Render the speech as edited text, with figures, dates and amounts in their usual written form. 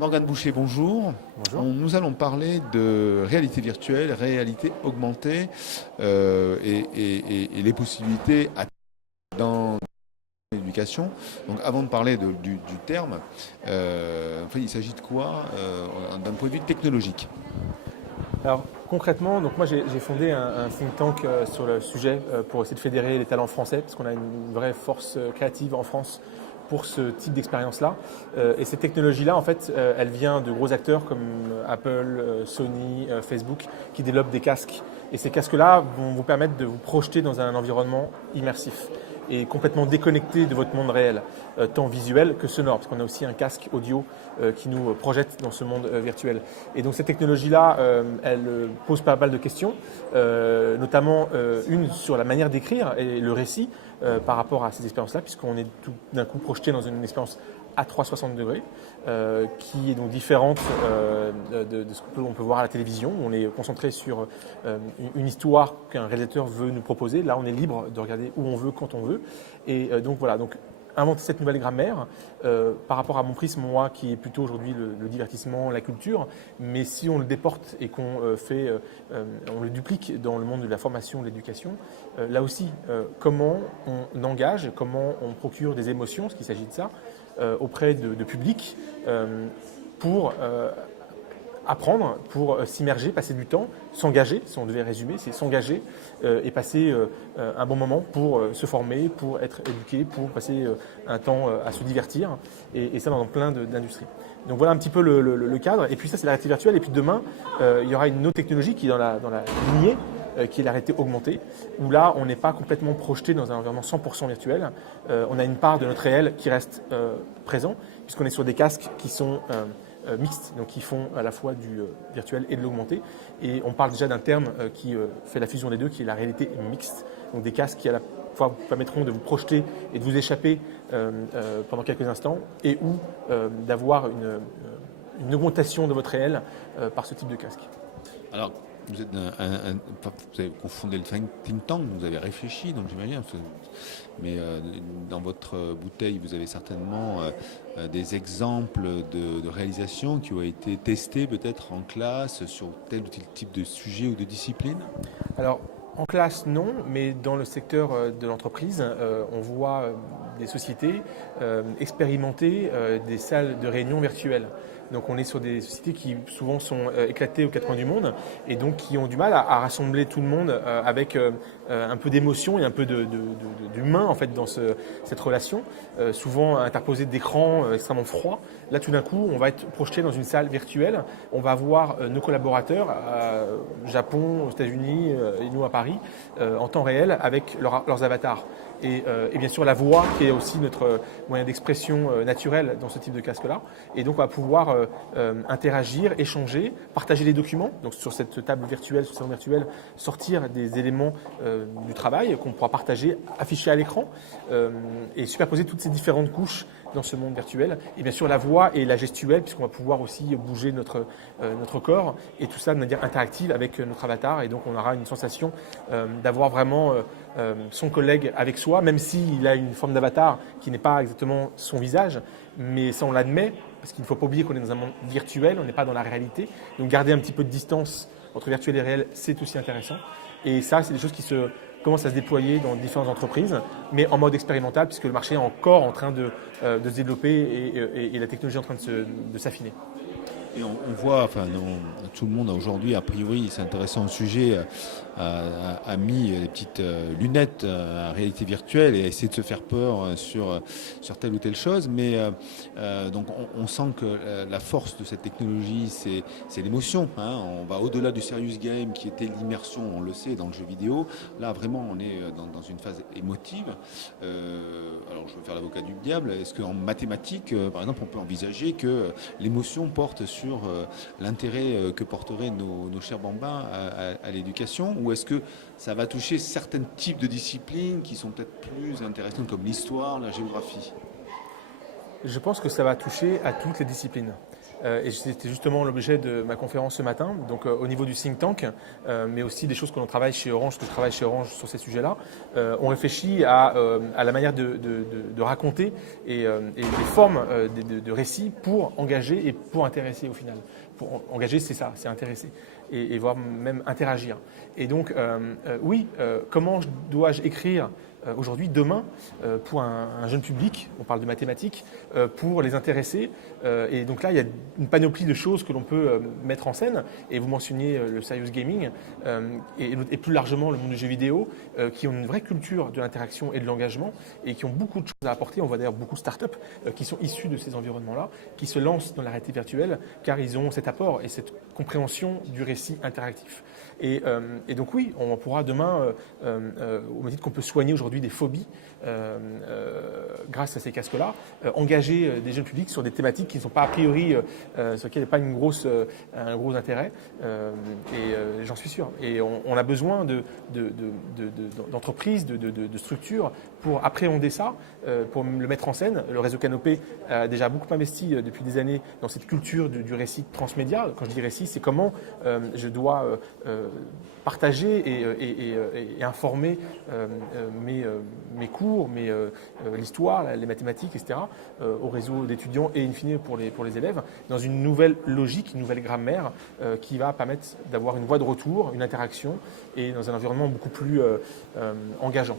Morgane Boucher, bonjour. Bonjour. Nous allons parler de réalité virtuelle, réalité augmentée et les possibilités dans l'éducation. Donc avant de parler du terme, il s'agit de quoi d'un point de vue technologique? Alors concrètement, donc moi j'ai fondé un think tank sur le sujet pour essayer de fédérer les talents français, parce qu'on a une vraie force créative en France pour ce type d'expérience-là. Et cette technologie-là, en fait, elle vient de gros acteurs comme Apple, Sony, Facebook, qui développent des casques. Et ces casques-là vont vous permettre de vous projeter dans un environnement immersif et complètement déconnecté de votre monde réel, tant visuel que sonore, parce qu'on a aussi un casque audio qui nous projette dans ce monde virtuel. Et donc cette technologie-là, elle pose pas mal de questions, notamment une sur la manière d'écrire et le récit par rapport à ces expériences-là, puisqu'on est tout d'un coup projeté dans une expérience à 360 degrés, qui est donc différente de ce qu'on peut voir à la télévision. On est concentré sur une histoire qu'un réalisateur veut nous proposer. Là, on est libre de regarder où on veut, quand on veut. Et donc voilà, donc inventer cette nouvelle grammaire par rapport à mon prisme, moi, qui est plutôt aujourd'hui le divertissement, la culture. Mais si on le déporte et qu'on on le duplique dans le monde de la formation, de l'éducation, là aussi, comment on engage, comment on procure des émotions, parce qu'il s'agit de ça, auprès de publics pour apprendre, pour s'immerger, passer du temps, s'engager, si on devait résumer, c'est s'engager et passer un bon moment pour se former, pour être éduqué, pour passer un temps à se divertir, et ça dans plein d'industries. Donc voilà un petit peu le cadre, et puis ça c'est la réalité virtuelle, et puis demain il y aura une autre technologie qui est dans la lignée, qui est la réalité augmentée, où là on n'est pas complètement projeté dans un environnement 100% virtuel, on a une part de notre réel qui reste présent, puisqu'on est sur des casques qui sont mixtes, donc qui font à la fois du virtuel et de l'augmenté. Et on parle déjà d'un terme qui fait la fusion des deux, qui est la réalité mixte. Donc des casques qui à la fois vous permettront de vous projeter et de vous échapper pendant quelques instants, et ou d'avoir une augmentation de votre réel par ce type de casque. Alors, vous êtes vous avez confondé le think tank, vous avez réfléchi, donc j'imagine. Mais dans votre bouteille, vous avez certainement des exemples de réalisations qui ont été testées peut-être en classe sur tel ou tel type de sujet ou de discipline. Alors, en classe, non, mais dans le secteur de l'entreprise, on voit des sociétés expérimenter des salles de réunion virtuelles. Donc on est sur des sociétés qui souvent sont éclatées aux quatre coins du monde, et donc qui ont du mal à rassembler tout le monde avec un peu d'émotion et un peu d'humain en fait dans cette relation, souvent interposée d'écrans extrêmement froids. Là tout d'un coup on va être projeté dans une salle virtuelle, on va voir nos collaborateurs au Japon, aux États-Unis et nous à Paris en temps réel avec leurs avatars. Et bien sûr la voix qui est aussi notre moyen d'expression naturel dans ce type de casque-là. Et donc on va pouvoir interagir, échanger, partager les documents. Donc sur cette table virtuelle, sur ce salon virtuel, sortir des éléments du travail qu'on pourra partager, afficher à l'écran et superposer toutes ces différentes couches dans ce monde virtuel. Et bien sûr la voix et la gestuelle, puisqu'on va pouvoir aussi bouger notre corps, et tout ça de manière interactive avec notre avatar. Et donc on aura une sensation d'avoir vraiment son collègue avec soi, même s'il a une forme d'avatar qui n'est pas exactement son visage, mais ça on l'admet, parce qu'il ne faut pas oublier qu'on est dans un monde virtuel, on n'est pas dans la réalité. Donc garder un petit peu de distance entre virtuel et réel, c'est aussi intéressant. Et ça, c'est des choses qui commencent à se déployer dans différentes entreprises, mais en mode expérimental, puisque le marché est encore en train de se développer et la technologie est en train de s'affiner. Et on voit, tout le monde aujourd'hui, a priori, s'intéressant au sujet, a mis des petites lunettes à réalité virtuelle et a essayé de se faire peur sur telle ou telle chose. Mais donc on sent que la force de cette technologie, c'est l'émotion. Hein. On va au-delà du serious game qui était l'immersion, on le sait, dans le jeu vidéo. Là, vraiment, on est dans une phase émotive. Alors, je veux faire l'avocat du diable. Est-ce qu'en mathématiques, par exemple, on peut envisager que l'émotion porte sur l'intérêt que porteraient nos chers bambins à l'éducation, ou est-ce que ça va toucher certains types de disciplines qui sont peut-être plus intéressantes comme l'histoire, la géographie? Je pense que ça va toucher à toutes les disciplines. Et c'était justement l'objet de ma conférence ce matin. Donc au niveau du think tank, mais aussi des choses que l'on travaille chez Orange, que je travaille chez Orange sur ces sujets-là, on réfléchit à la manière de raconter et des formes de récits pour engager et pour intéresser au final. Pour engager, c'est ça, c'est intéresser et voire même interagir. Et donc, oui, comment dois-je écrire aujourd'hui, demain, pour un jeune public, on parle de mathématiques, pour les intéresser. Et donc là, il y a une panoplie de choses que l'on peut mettre en scène. Et vous mentionniez le serious gaming et plus largement le monde du jeu vidéo, qui ont une vraie culture de l'interaction et de l'engagement et qui ont beaucoup de choses à apporter. On voit d'ailleurs beaucoup de startups qui sont issues de ces environnements-là, qui se lancent dans la réalité virtuelle, car ils ont cet apport et cette compréhension du récit interactif. Et donc oui, on pourra demain, au même titre qu'on peut soigner aujourd'hui des phobies grâce à ces casques-là, engager des jeunes publics sur des thématiques qui ne sont pas a priori, sur lesquelles il n'y a pas un gros intérêt, et j'en suis sûr. Et on a besoin d'entreprises, de structures pour appréhender ça, pour le mettre en scène. Le réseau Canopé a déjà beaucoup investi depuis des années dans cette culture du récit transmédia. Quand je dis récit, c'est comment je dois partager et informer mes cours, l'histoire, les mathématiques, etc., au réseau d'étudiants et in fine pour les élèves, dans une nouvelle logique, une nouvelle grammaire qui va permettre d'avoir une voie de retour, une interaction et dans un environnement beaucoup plus engageant.